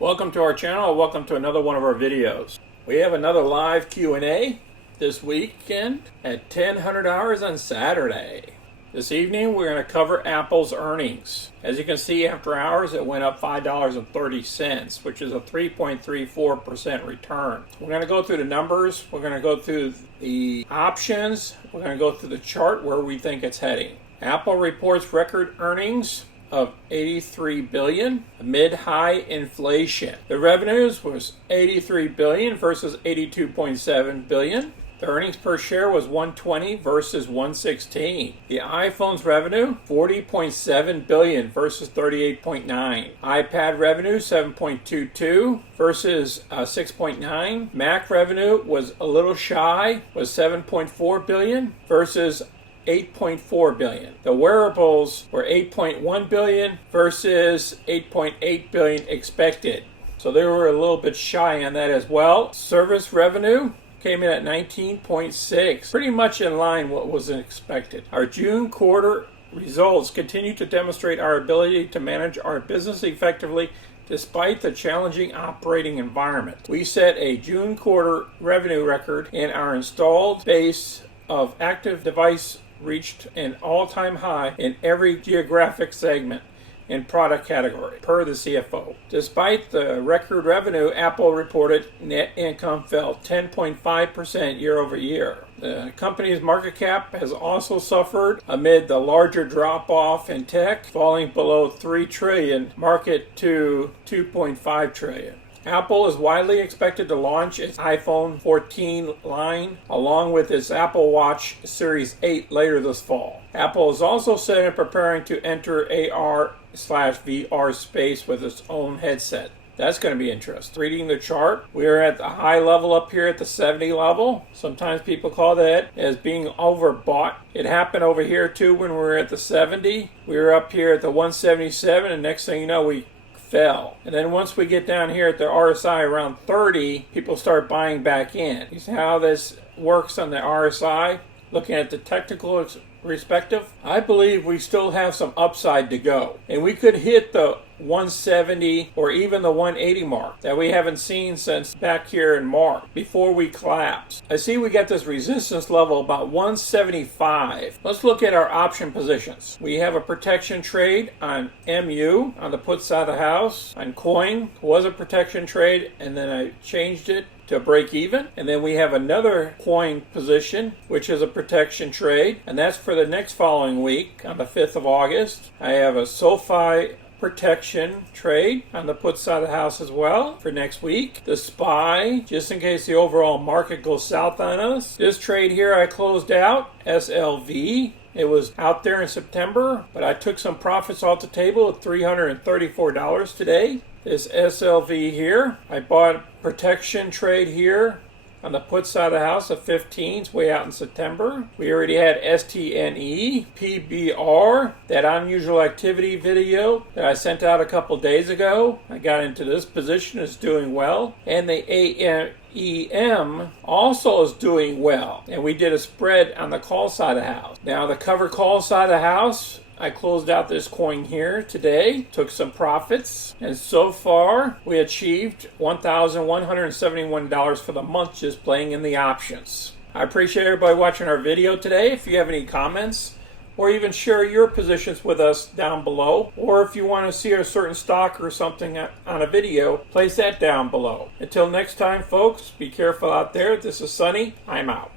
Welcome to our channel. Welcome to another one of our videos. We have another live Q&A this weekend at 10:00 hours on Saturday. This evening we're going to cover Apple's earnings. As you can see, after hours it went up $5.30, which is a 3.34% return. We're going to go through the numbers. We're going to go through the options. We're going to go through the chart where we think it's heading. Apple reports record earnings of $83 billion amid high inflation. The revenues was $83 billion versus $82.7 billion. The earnings per share was $120 versus $116. The iPhone's revenue $40.7 billion versus $38.9. iPad revenue $7.22 versus $6.9. Mac revenue was a little shy, was $7.4 billion versus $8.4 billion. The wearables were $8.1 billion versus $8.8 billion expected. So they were a little bit shy on that as well. Service revenue came in at 19.6, pretty much in line what was expected. Our June quarter results continue to demonstrate our ability to manage our business effectively despite the challenging operating environment. We set a June quarter revenue record, and our installed base of active device reached an all-time high in every geographic segment and product category, per the CFO. Despite the record revenue, Apple reported net income fell 10.5% year over year. The company's market cap has also suffered amid the larger drop-off in tech, falling below $3 trillion market to $2.5 trillion. Apple is widely expected to launch its iPhone 14 line along with its Apple Watch Series 8 later this fall. Apple is also said and preparing to enter AR/VR space with its own headset. That's going to be interesting. Reading the chart, we're at the high level up here at the 70 level. Sometimes people call that as being overbought. It happened over here too when we were at the 70. We were up here at the 177, and next thing you know, we fell. And then once we get down here at the RSI around 30, people start buying back in. You see how this works on the RSI? Looking at the technical perspective, I believe we still have some upside to go. And we could hit the 170 or even the 180 mark that we haven't seen since back here in March before we collapsed. I see we got this resistance level about 175. Let's look at our option positions. We have a protection trade on MU on the put side of the house. On coin was a protection trade, and then I changed it to break even. And then we have another coin position, which is a protection trade, and that's for the next following week on the 5th of August. I have a SoFi protection trade on the put side of the house as well for next week. The SPY, just in case the overall market goes south on us. This trade here I closed out, SLV. It was out there in September, but I took some profits off the table at $334 today. This SLV here, I bought a protection trade here on the put side of the house of 15, it's way out in September. We already had STNE, PBR, that unusual activity video that I sent out a couple days ago. I got into this position, it's doing well. And the AEM also is doing well. And we did a spread on the call side of the house. Now the cover call side of the house, I closed out this coin here today, took some profits, and so far we achieved $1,171 for the month just playing in the options. I appreciate everybody watching our video today. If you have any comments, or even share your positions with us down below, or if you want to see a certain stock or something on a video, place that down below. Until next time, folks, be careful out there. This is Sonny. I'm out.